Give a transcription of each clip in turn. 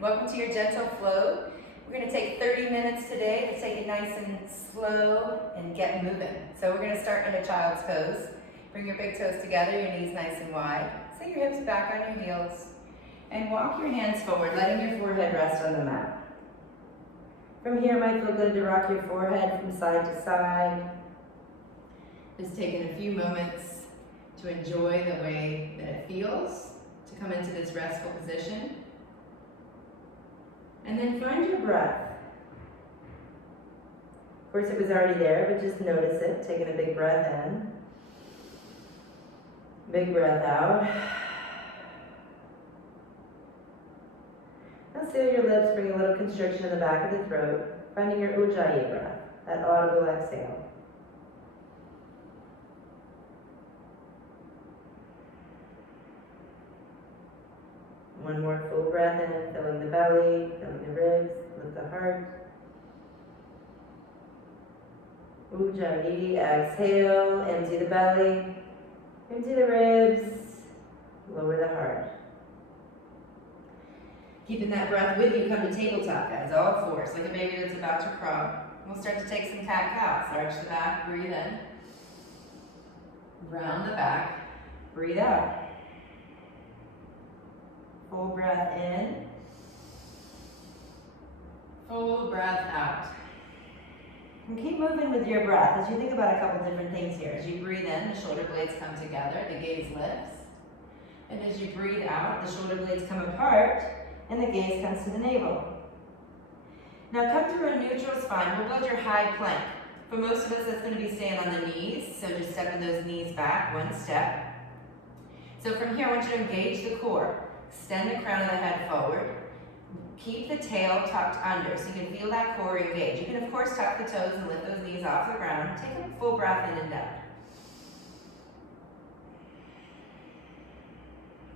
Welcome to your gentle flow. We're going to take 30 minutes today to take it nice and slow and get moving. So we're going to start in a child's pose. Bring your big toes together, your knees nice and wide. Set your hips back on your heels. And walk your hands forward, letting your forehead rest on the mat. From here, it might feel good to rock your forehead from side to side. Just taking a few moments to enjoy the way that it feels to come into this restful position. And then find your breath. Of course, it was already there, but just notice it. Taking a big breath in. Big breath out. Now seal your lips, bring a little constriction in the back of the throat, finding your Ujjayi breath, that audible exhale. One more full breath in, filling the belly, filling the ribs, lift the heart. Ujjayi, exhale, empty the belly, empty the ribs, lower the heart. Keeping that breath with you, come to tabletop, guys, all fours, like a baby that's about to crawl. We'll start to take some cat-cows. Arch the back, breathe in. Round the back, breathe out. Full breath in. Full breath out. And keep moving with your breath as you think about a couple different things here. As you breathe in, the shoulder blades come together, the gaze lifts. And as you breathe out, the shoulder blades come apart, and the gaze comes to the navel. Now come to a neutral spine. We'll build your high plank. For most of us, that's going to be staying on the knees, so just stepping those knees back one step. So from here, I want you to engage the core. Extend the crown of the head forward. Keep the tail tucked under so you can feel that core engage. You can, of course, tuck the toes and lift those knees off the ground. Take a full breath in and down.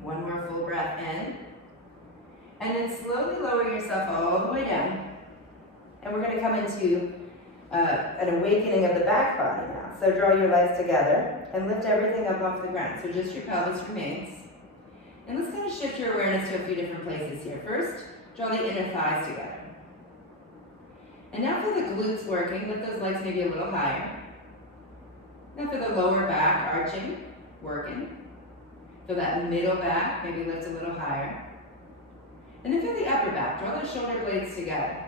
One more full breath in. And then slowly lower yourself all the way down. And we're going to come into an awakening of the back body now. So draw your legs together and lift everything up off the ground. So just your pelvis remains. And let's kind of shift your awareness to a few different places here. First, draw the inner thighs together. And now feel the glutes working. Lift those legs maybe a little higher. Now feel the lower back arching, working. Feel that middle back, maybe lift a little higher. And then feel the upper back. Draw those shoulder blades together.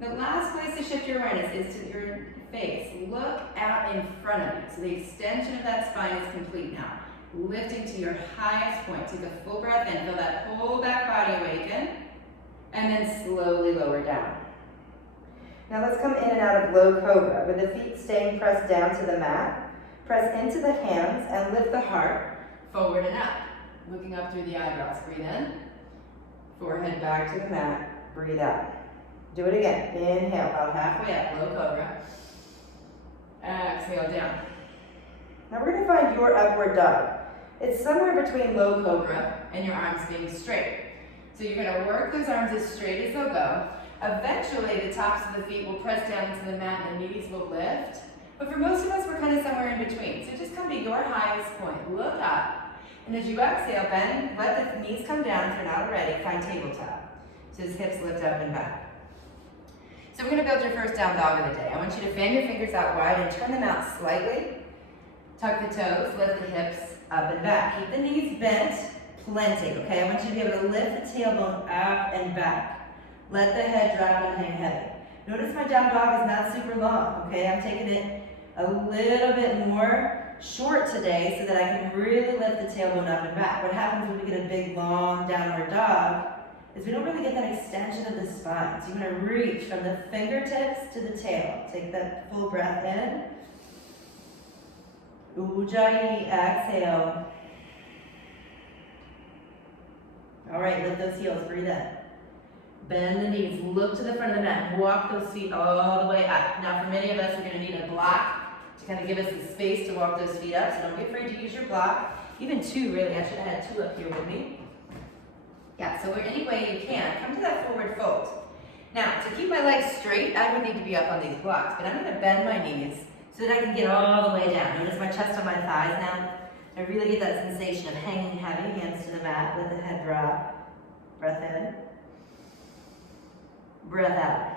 The last place to shift your awareness is to your face. Look out in front of you. So the extension of that spine is complete now. Lifting to your highest point. Take a full breath in. Feel that whole back body awaken. And then slowly lower down. Now let's come in and out of low cobra with the feet staying pressed down to the mat. Press into the hands and lift the heart forward and up. Looking up through the eyebrows. Breathe in. Forehead back to the mat. Breathe out. Do it again. Inhale, about halfway up, low cobra. Exhale down. Now we're going to find your upward dog. It's somewhere between low cobra and your arms being straight. So you're going to work those arms as straight as they'll go. Eventually, the tops of the feet will press down into the mat and the knees will lift. But for most of us, we're kind of somewhere in between. So just come to your highest point. Look up. And as you exhale, bend, let the knees come down if you're not already. Find tabletop. So his hips lift up and back. So we're going to build your first down dog of the day. I want you to fan your fingers out wide and turn them out slightly. Tuck the toes, lift the hips up and back. Keep the knees bent, plenty, okay? I want you to be able to lift the tailbone up and back. Let the head drop and hang heavy. Notice my down dog is not super long, okay? I'm taking it a little bit more short today so that I can really lift the tailbone up and back. What happens when we get a big, long, downward dog is we don't really get that extension of the spine. So you're going to reach from the fingertips to the tail. Take that full breath in. Ujjayi, exhale. All right, lift those heels, breathe in. Bend the knees, look to the front of the mat, walk those feet all the way up. Now for many of us, we're going to need a block to kind of give us the space to walk those feet up, so don't be afraid to use your block. Even two, really, I should have had two up here with me. Yeah, so any way you can, come to that forward fold. Now, to keep my legs straight, I would need to be up on these blocks, but I'm going to bend my knees so that I can get all the way down. Notice my chest on my thighs now. I really get that sensation of hanging heavy, hands to the mat, let the head drop. Breath in. Breath out.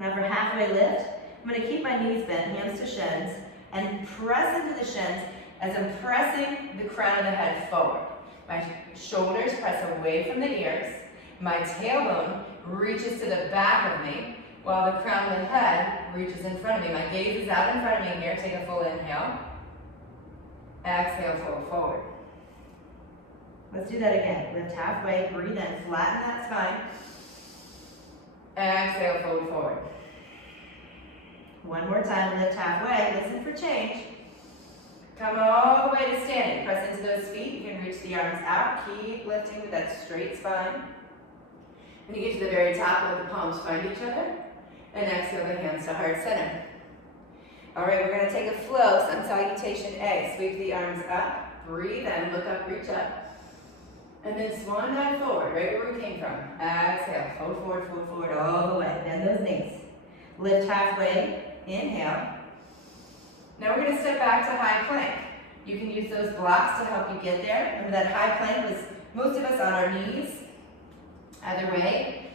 Now for halfway lift, I'm going to keep my knees bent, hands to shins, and press into the shins as I'm pressing the crown of the head forward. My shoulders press away from the ears. My tailbone reaches to the back of me, while the crown of the head reaches in front of me. My gaze is out in front of me here. Take a full inhale. Exhale, fold forward. Let's do that again. Lift halfway, breathe in, flatten that spine. Exhale, fold forward. One more time, lift halfway, listen for change. Come all the way to standing. Press into those feet. You can reach the arms out. Keep lifting with that straight spine. When you get to the very top, let the palms find each other. And exhale the hands to heart center. All right, we're going to take a flow, sun salutation A. Sweep the arms up. Breathe in, look up, reach up. And then swan dive forward, right where we came from. Exhale, fold forward all the way. Bend those knees. Lift halfway. Inhale. Now we're going to step back to high plank. You can use those blocks to help you get there. Remember that high plank was most of us on our knees. Either way,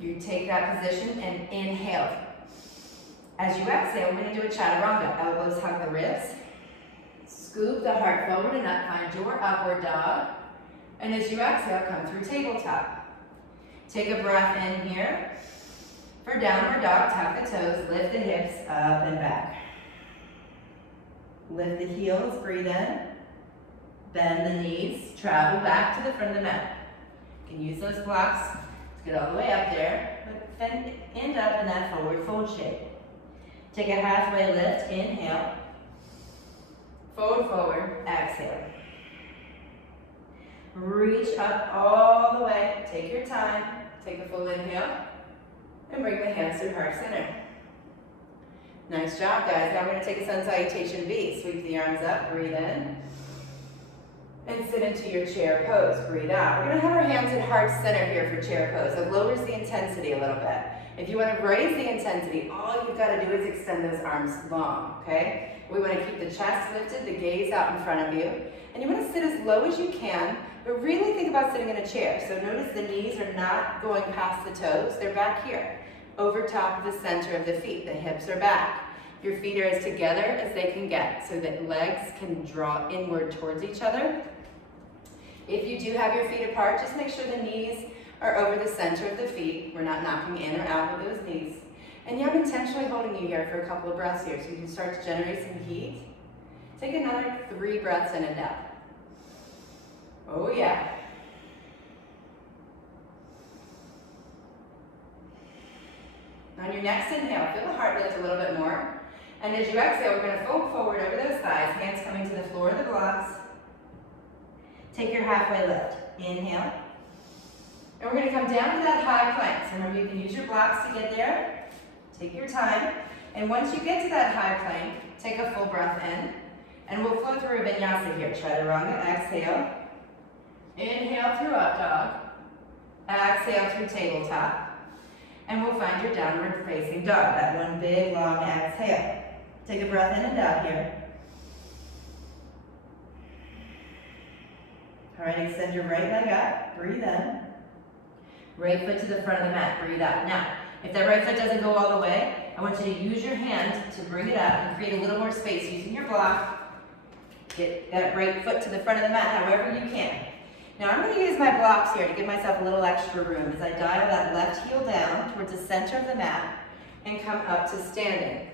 you take that position and inhale. As you exhale, we're going to do a chaturanga. Elbows hug the ribs. Scoop the heart forward and up. Find your upward dog. And as you exhale, come through tabletop. Take a breath in here. For downward dog, tuck the toes, lift the hips up and back. Lift the heels, breathe in. Bend the knees, travel back to the front of the mat. You can use those blocks to get all the way up there, but then end up in that forward fold shape. Take a halfway lift, inhale. Forward, exhale. Reach up all the way, take your time, take a full inhale, and bring the hands to heart center. Nice job, guys. Now we're going to take a sun salutation B. Sweep the arms up, breathe in, and sit into your chair pose. Breathe out. We're going to have our hands at heart center here for chair pose. It lowers the intensity a little bit. If you want to raise the intensity, all you've got to do is extend those arms long, okay? We want to keep the chest lifted, the gaze out in front of you, and you want to sit as low as you can, but really think about sitting in a chair. So notice the knees are not going past the toes. They're back here, over top of the center of the feet. The hips are back. Your feet are as together as they can get so that legs can draw inward towards each other. If you do have your feet apart, just make sure the knees are over the center of the feet. We're not knocking in or out with those knees. And yeah, I'm intentionally holding you here for a couple of breaths here so you can start to generate some heat. Take another 3 breaths in and out. Oh yeah. On your next inhale, feel the heart lift a little bit more. And as you exhale, we're going to fold forward over those thighs, hands coming to the floor of the blocks. Take your halfway lift. Inhale. And we're going to come down to that high plank. So remember, you can use your blocks to get there. Take your time. And once you get to that high plank, take a full breath in. And we'll flow through a vinyasa here. Chaturanga, exhale. Inhale through up dog. Exhale through tabletop. And we'll find your downward facing dog. That one big, long exhale. Take a breath in and out here. All right, extend your right leg up. Breathe in. Right foot to the front of the mat. Breathe out. Now, if that right foot doesn't go all the way, I want you to use your hand to bring it up and create a little more space using your block. Get that right foot to the front of the mat however you can. Now I'm going to use my blocks here to give myself a little extra room as I dial that left heel down towards the center of the mat and come up to standing.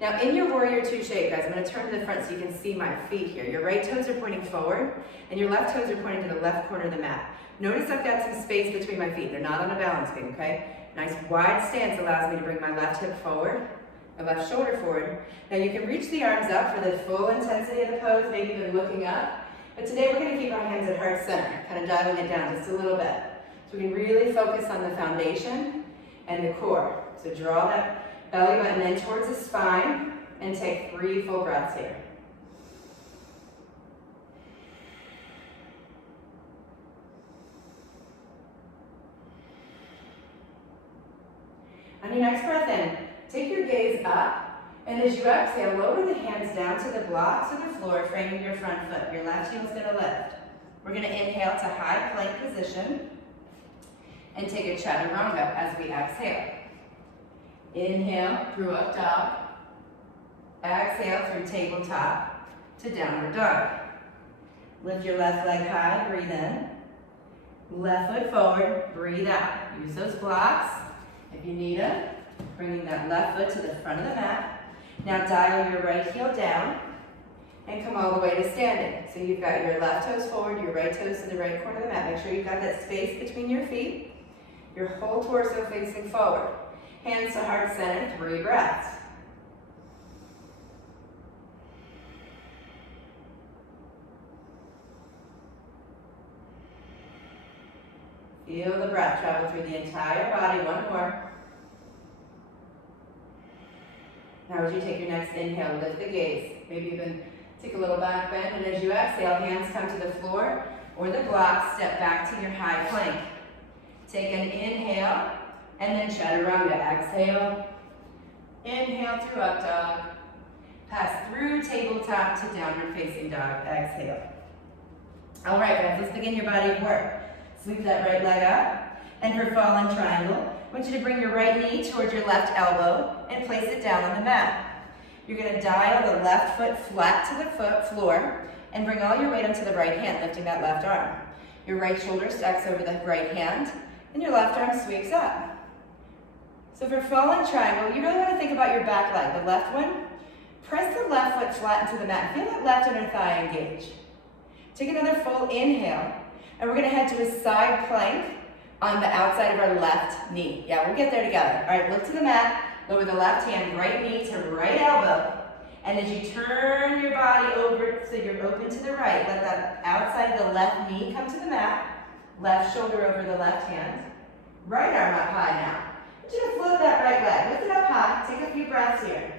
Now in your warrior two shape, guys, I'm going to turn to the front so you can see my feet here. Your right toes are pointing forward and your left toes are pointing to the left corner of the mat. Notice I've got some space between my feet. They're not on a balance beam, okay? Nice wide stance allows me to bring my left hip forward, my left shoulder forward. Now you can reach the arms up for the full intensity of the pose, maybe even looking up. But today we're going to keep our hands at heart center, kind of dialing it down just a little bit. So we can really focus on the foundation and the core. So draw that belly button in towards the spine and take 3 full breaths here. On your next breath in, take your gaze up. And as you exhale, lower the hands down to the blocks or the floor, framing your front foot. Your left heel's going to lift. We're going to inhale to high plank position. and take a chaturanga as we exhale. Inhale through up dog. Exhale through tabletop to downward dog. Lift your left leg high, breathe in. Left foot forward, breathe out. Use those blocks if you need them. Bringing that left foot to the front of the mat. Now dial your right heel down and come all the way to standing. So you've got your left toes forward, your right toes to the right corner of the mat. Make sure you've got that space between your feet. Your whole torso facing forward. Hands to heart center, 3 breaths. Feel the breath travel through the entire body. One more. Now as you take your next inhale, lift the gaze. Maybe even take a little back bend, and as you exhale, hands come to the floor or the block, step back to your high plank. Take an inhale, and then chaturanga. Exhale. Inhale through up dog. Pass through tabletop to downward facing dog. Exhale. All right, guys, let's begin your body of work. Sweep that right leg up. And for fallen triangle, I want you to bring your right knee towards your left elbow and place it down on the mat. You're going to dial the left foot flat to the foot floor and bring all your weight onto the right hand, lifting that left arm. Your right shoulder stacks over the right hand, and your left arm sweeps up. So for fallen triangle, you really want to think about your back leg, the left one. Press the left foot flat into the mat. Feel that left inner thigh engage. Take another full inhale, and we're going to head to a side plank on the outside of our left knee. Yeah, we'll get there together. All right, look to the mat, lower the left hand, right knee to right elbow. And as you turn your body over so you're open to the right, let that outside of the left knee come to the mat, left shoulder over the left hand, right arm up high now. I want you to float that right leg, lift it up high, take a few breaths here.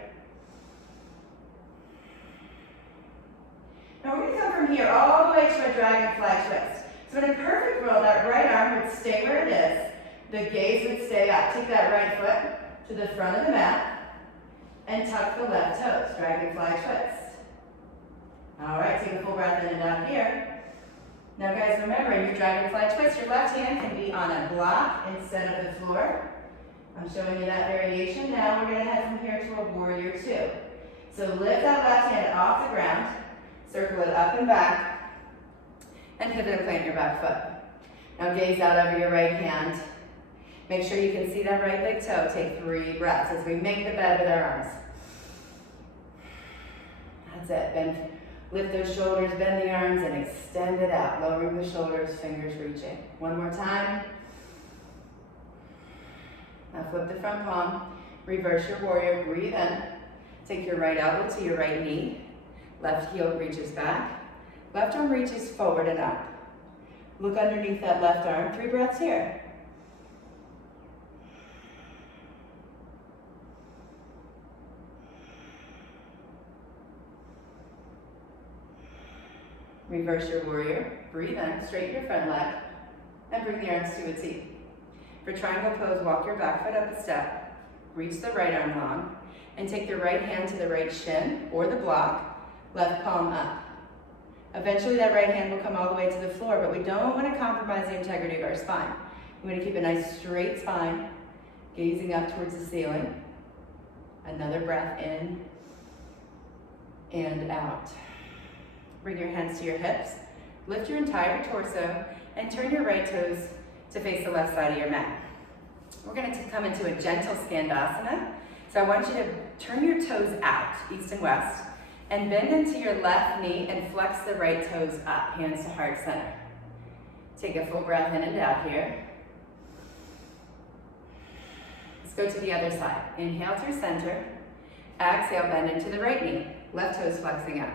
Now we're going to come from here all the way to a dragonfly twist. So in a perfect world, that right arm would stay where it is, the gaze would stay up. Take that right foot to the front of the mat and tuck the left toes, dragonfly twist. All right, take a full breath in and out here. Now guys, remember, in your dragonfly twist, your left hand can be on a block instead of the floor. I'm showing you that variation. Now we're going to head from here to a warrior 2. So lift that left hand off the ground, circle it up and back, and pivot and plant your back foot. Now gaze out over your right hand. Make sure you can see that right big toe. Take 3 breaths as we make the bed with our arms. That's it. Bend, lift those shoulders, bend the arms, and extend it out. Lowering the shoulders, fingers reaching. One more time. Now flip the front palm. Reverse your warrior. Breathe in. Take your right elbow to your right knee. Left heel reaches back. Left arm reaches forward and up. Look underneath that left arm. 3 breaths here. Reverse your warrior. Breathe in, straighten your front leg, and bring the arms to a T. For triangle pose, walk your back foot up a step. Reach the right arm long, and take the right hand to the right shin or the block, left palm up. Eventually that right hand will come all the way to the floor, but we don't want to compromise the integrity of our spine. We want to keep a nice straight spine, gazing up towards the ceiling. Another breath in and out. Bring your hands to your hips, lift your entire torso, and turn your right toes to face the left side of your mat. We're going to come into a gentle skandasana. So I want you to turn your toes out, east and west, and bend into your left knee and flex the right toes up, hands to heart center. Take a full breath in and out here. Let's go to the other side. Inhale through center. Exhale, bend into the right knee. Left toes flexing up.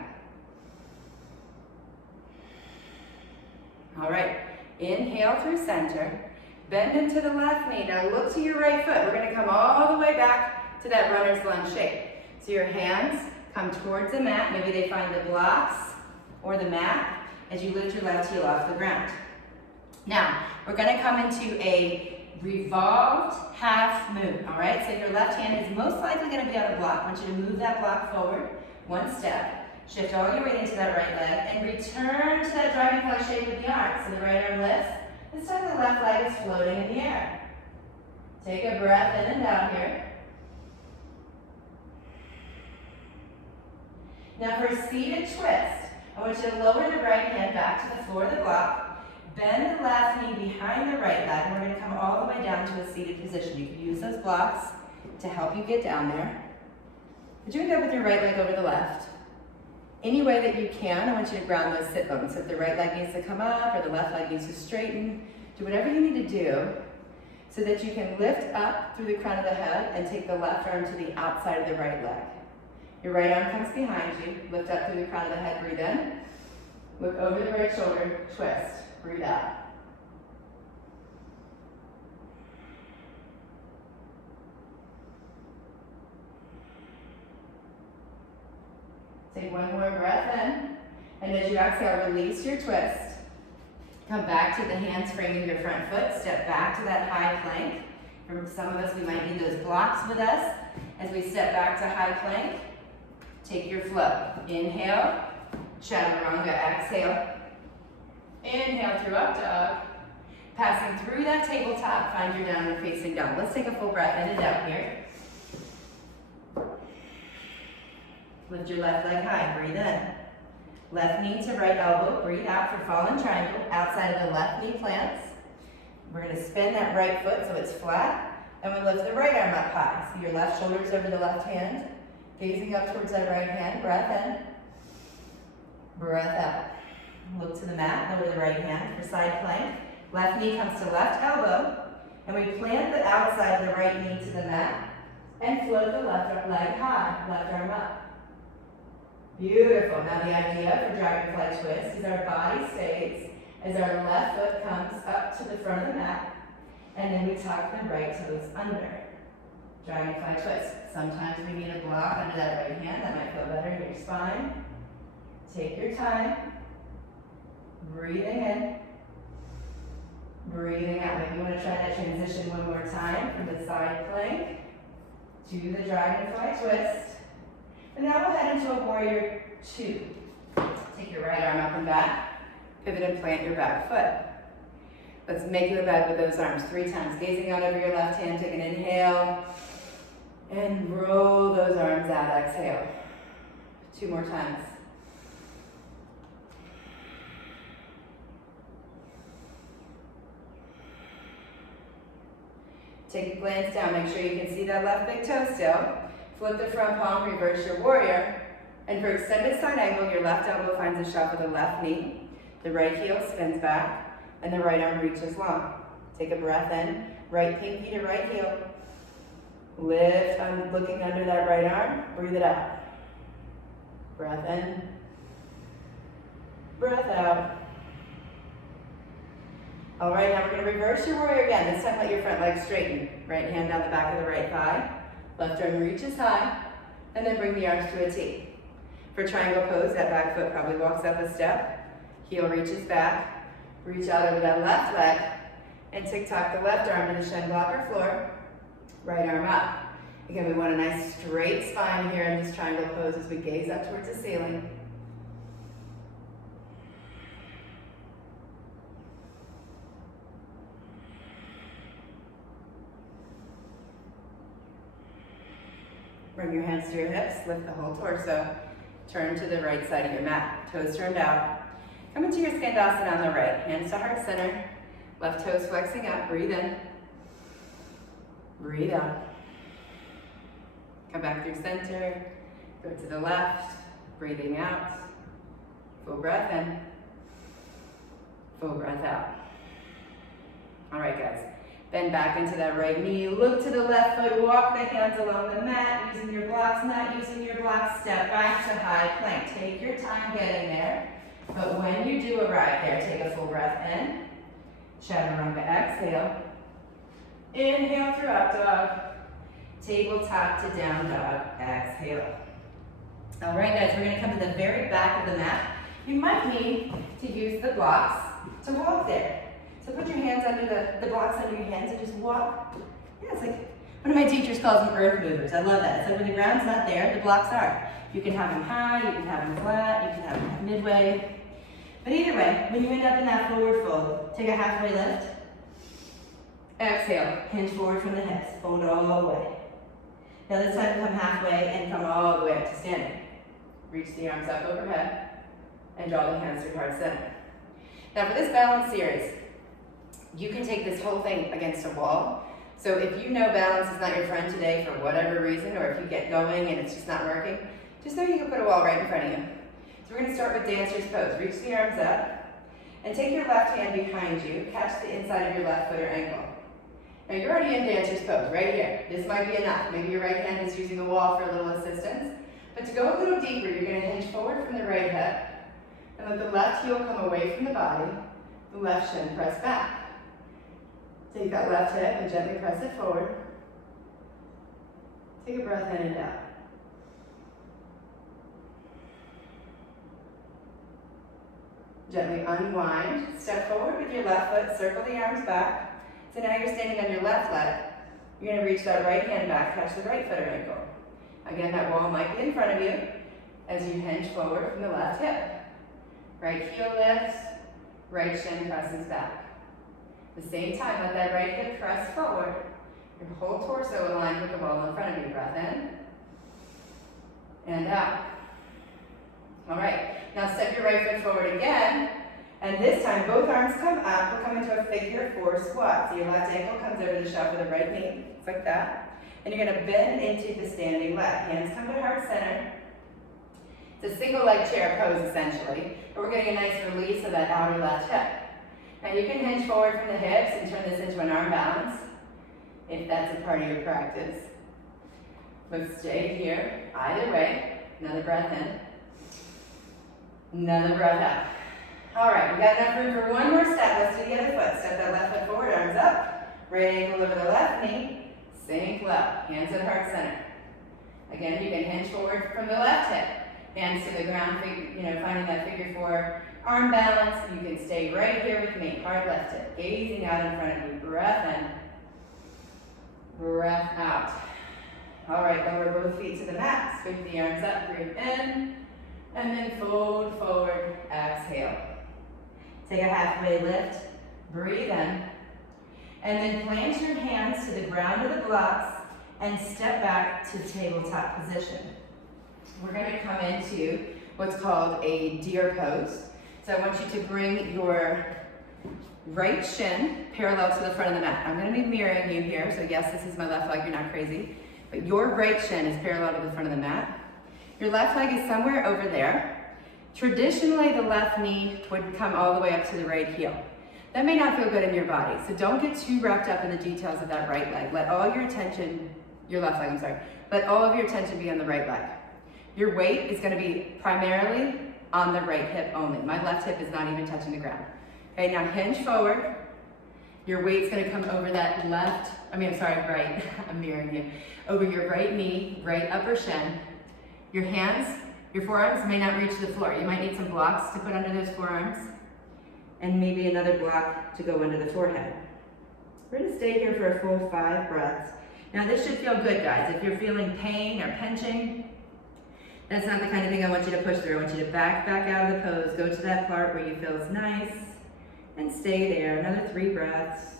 All right, inhale through center. Bend into the left knee. Now look to your right foot. We're going to come all the way back to that runner's lunge shape. So your hands come towards the mat. Maybe they find the blocks or the mat as you lift your left heel off the ground. Now, we're going to come into a revolved half moon, all right? So your left hand is most likely going to be on a block. I want you to move that block forward 1 step. Shift all your weight into that right leg and return to that dragonfly shape with the arms. So the right arm lifts, This time the left leg is floating in the air. Take a breath in and out here. Now for a seated twist, I want you to lower the right hand back to the floor of the block, bend the left knee behind the right leg, and we're going to come all the way down to a seated position. You can use those blocks to help you get down there. But you can go with your right leg over the left. Any way that you can, I want you to ground those sit bones. So if the right leg needs to come up or the left leg needs to straighten, do whatever you need to do so that you can lift up through the crown of the head and take the left arm to the outside of the right leg. Your right arm comes behind you, lift up through the crown of the head, breathe in. Look over the right shoulder, twist, breathe out. Take one more breath in, and as you exhale, release your twist. Come back to the hands framing your front foot, step back to that high plank. For some of us, we might need those blocks with us. As we step back to high plank, take your flow. Inhale, chaturanga, exhale. Inhale through up dog. Passing through that tabletop, find your downward facing dog. Let's take a full breath in and out here. Lift your left leg high, breathe in. Left knee to right elbow, breathe out for fallen triangle. Outside of the left knee plants. We're going to spin that right foot so it's flat. And we lift the right arm up high. So your left shoulder's over the left hand. Gazing up towards that right hand, breath in. Breath out. Look to the mat, lower the right hand for side plank. Left knee comes to left elbow. And we plant the outside of the right knee to the mat. And float the left leg high, left arm up. Beautiful. Now the idea for dragonfly twist is our body stays as our left foot comes up to the front of the mat, and then we tuck the right toes under. Dragonfly twist. Sometimes we need a block under that right hand. That might feel better in your spine. Take your time. Breathing in. Breathing out. Maybe you want to try that transition one more time from the side plank to the dragonfly twist. And now we'll head into a warrior two. Take your right arm up and back. Pivot and plant your back foot. Let's make you a bed with those arms 3 times. Gazing out over your left hand, take an inhale. And roll those arms out, exhale. 2 more times. Take a glance down, make sure you can see that left big toe still. Flip the front palm, reverse your warrior. And for extended side angle, your left elbow finds a shelf with the left knee. The right heel spins back, and the right arm reaches long. Take a breath in, right pinky to right heel. Lift, I'm looking under that right arm, breathe it out. Breath in, breath out. All right, now we're gonna reverse your warrior again. This time let your front leg straighten. Right hand down the back of the right thigh. Left arm reaches high, and then bring the arms to a T. For triangle pose, that back foot probably walks up a step. Heel reaches back. Reach out over that left leg, and tick-tock the left arm to the shin blocker floor. Right arm up. Again, we want a nice straight spine here in this triangle pose as we gaze up towards the ceiling. Bring your hands to your hips, lift the whole torso. Turn to the right side of your mat, toes turned out. Come into your skandasana on the right, hands to heart center. Left toes flexing up, breathe in. Breathe out. Come back through center, go to the left, breathing out. Full breath in, full breath out. All right, guys. Bend back into that right knee, look to the left foot, walk the hands along the mat, using your blocks, not using your blocks, step back to high plank. Take your time getting there, but when you do arrive there, take a full breath in, chaturanga, exhale, inhale through up dog, tabletop to down dog, exhale. All right, guys, we're gonna come to the very back of the mat. You might need to use the blocks to walk there. So put your hands under the blocks under your hands and just walk. Yeah, it's like one of my teachers calls them earth movers. I love that. So when the ground's not there, the blocks are. You can have them high, you can have them flat, you can have them midway. But either way, when you end up in that forward fold, take a halfway lift. Exhale, hinge forward from the hips, fold all the way. Now this time come halfway and come all the way up to standing. Reach the arms up overhead and draw the hands through heart center. Now for this balance series, you can take this whole thing against a wall. So if you know balance is not your friend today for whatever reason, or if you get going and it's just not working, just know you can put a wall right in front of you. So we're going to start with dancer's pose. Reach the arms up and take your left hand behind you. Catch the inside of your left foot or ankle. Now you're already in dancer's pose, right here. This might be enough. Maybe your right hand is using the wall for a little assistance. But to go a little deeper, you're going to hinge forward from the right hip and let the left heel come away from the body, the left shin press back. Take that left hip and gently press it forward. Take a breath in and out. Gently unwind. Step forward with your left foot, circle the arms back. So now you're standing on your left leg. You're going to reach that right hand back, catch the right foot or ankle. Again, that wall might be in front of you as you hinge forward from the left hip. Right heel lifts, right shin presses back. At the same time, let that right hip press forward. Your whole torso aligned with the wall in front of you. Breath in and out. All right, now step your right foot forward again. And this time, both arms come up. We'll come into a figure four squat. So your left ankle comes over the shelf of the right knee, just like that. And you're going to bend into the standing leg. Hands come to heart center. It's a single leg chair pose, essentially. But we're getting a nice release of that outer left hip. Now you can hinge forward from the hips and turn this into an arm balance, if that's a part of your practice. But stay here, either way. Another breath in. Another breath out. All right, we got enough room for one more step. Let's do the other foot. Step that left foot forward, arms up. Right ankle over the left knee. Sink low, hands at heart center. Again, you can hinge forward from the left hip. Hands to the ground, finding that figure four arm balance. You can stay right here with me. Hard left hip, gazing out in front of you. Breath in, breath out. All right, lower both feet to the mat. Scoop the arms up, breathe in, and then fold forward, exhale. Take a halfway lift, breathe in, and then plant your hands to the ground of the blocks and step back to tabletop position. We're going to come into what's called a deer pose. So I want you to bring your right shin parallel to the front of the mat. I'm going to be mirroring you here, so yes, this is my left leg, you're not crazy. But your right shin is parallel to the front of the mat. Your left leg is somewhere over there. Traditionally, the left knee would come all the way up to the right heel. That may not feel good in your body, so don't get too wrapped up in the details of that right leg. Let all your attention, your left leg, I'm sorry, let all of your attention be on the right leg. Your weight is going to be primarily on the right hip only. My left hip is not even touching the ground. Okay, now hinge forward. Your weight's going to come over that right, I'm mirroring you. Over your right knee, right upper shin. Your hands, your forearms may not reach the floor. You might need some blocks to put under those forearms, and maybe another block to go under the forehead. We're going to stay here for a full 5 breaths. Now this should feel good, guys. If you're feeling pain or pinching, that's not the kind of thing I want you to push through. I want you to back out of the pose, go to that part where you feel nice, and stay there. Another 3 breaths.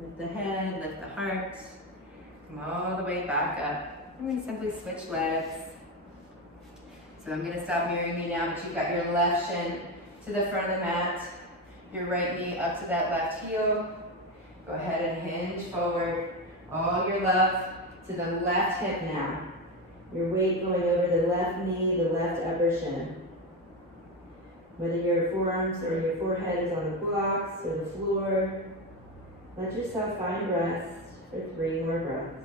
Lift the head, lift the heart, come all the way back up. I'm going to simply switch legs. So I'm going to stop mirroring you now, but you've got your left shin to the front of the mat, your right knee up to that left heel. Go ahead and hinge forward. All your love to the left hip now. Your weight going over the left knee, the left upper shin. Whether your forearms or your forehead is on the blocks or the floor, let yourself find rest for 3 more breaths.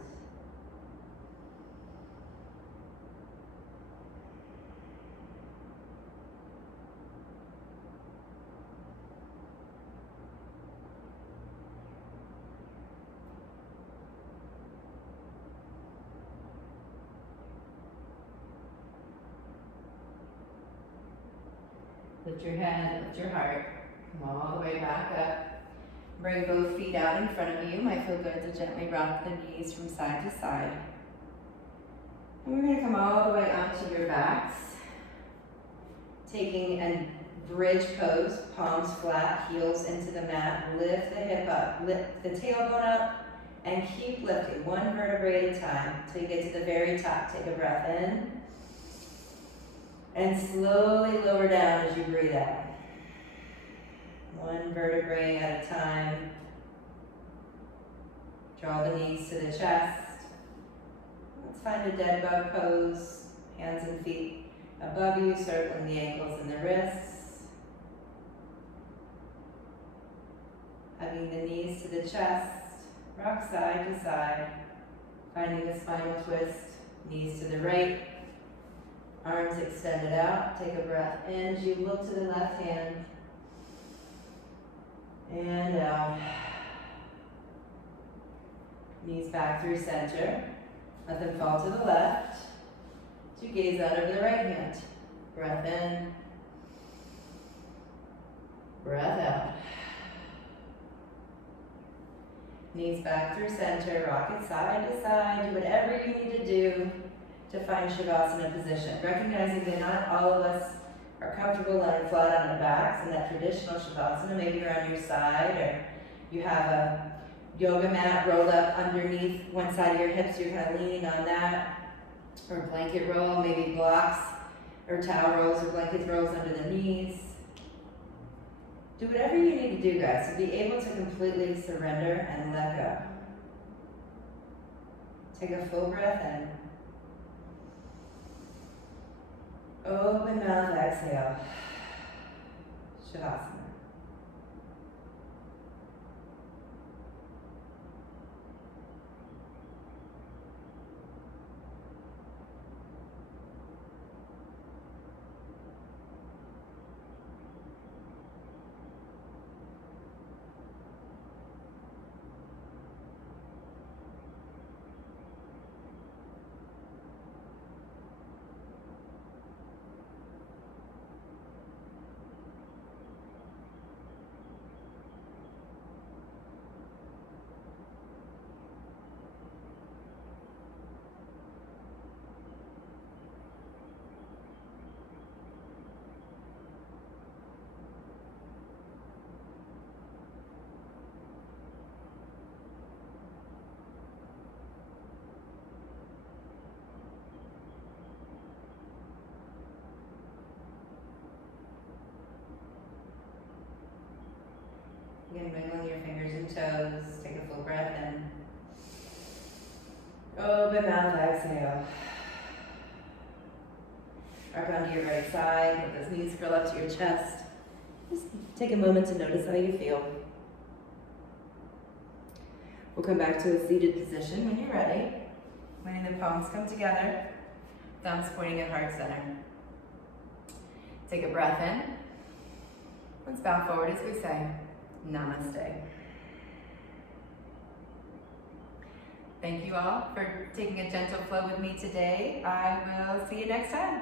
Lift your head, lift your heart. Come all the way back up. Bring both feet out in front of you. Might feel good to gently rock the knees from side to side. And we're going to come all the way onto your backs. Taking a bridge pose, palms flat, heels into the mat. Lift the hip up, lift the tailbone up, and keep lifting one vertebrae at a time until you get to the very top. Take a breath in. And slowly lower down as you breathe out. One vertebrae at a time. Draw the knees to the chest. Let's find a dead bug pose. Hands and feet above you, circling the ankles and the wrists. Hugging the knees to the chest. Rock side to side. Finding the spinal twist. Knees to the right. Arms extended out. Take a breath in as you look to the left hand. And out. Knees back through center. Let them fall to the left. To gaze out over the right hand. Breath in. Breath out. Knees back through center. Rock it side to side. Do whatever you need to do to find shavasana position. Recognizing that not all of us are comfortable lying flat on our backs in that traditional shavasana. Maybe you're on your side or you have a yoga mat rolled up underneath one side of your hips. You're kind of leaning on that. Or a blanket roll, maybe blocks or towel rolls or blanket rolls under the knees. Do whatever you need to do, guys, to be able to completely surrender and let go. Take a full breath in. Open mouth, exhale. Shavasana. Again, wiggling your fingers and toes. Take a full breath in. Open mouth, exhale. Rock onto your right side. Let those knees curl up to your chest. Just take a moment to notice how you feel. We'll come back to a seated position when you're ready. Letting the palms come together. Thumbs pointing at heart center. Take a breath in. Let's bow forward as we say, Namaste. Thank you all for taking a gentle flow with me today. I will see you next time.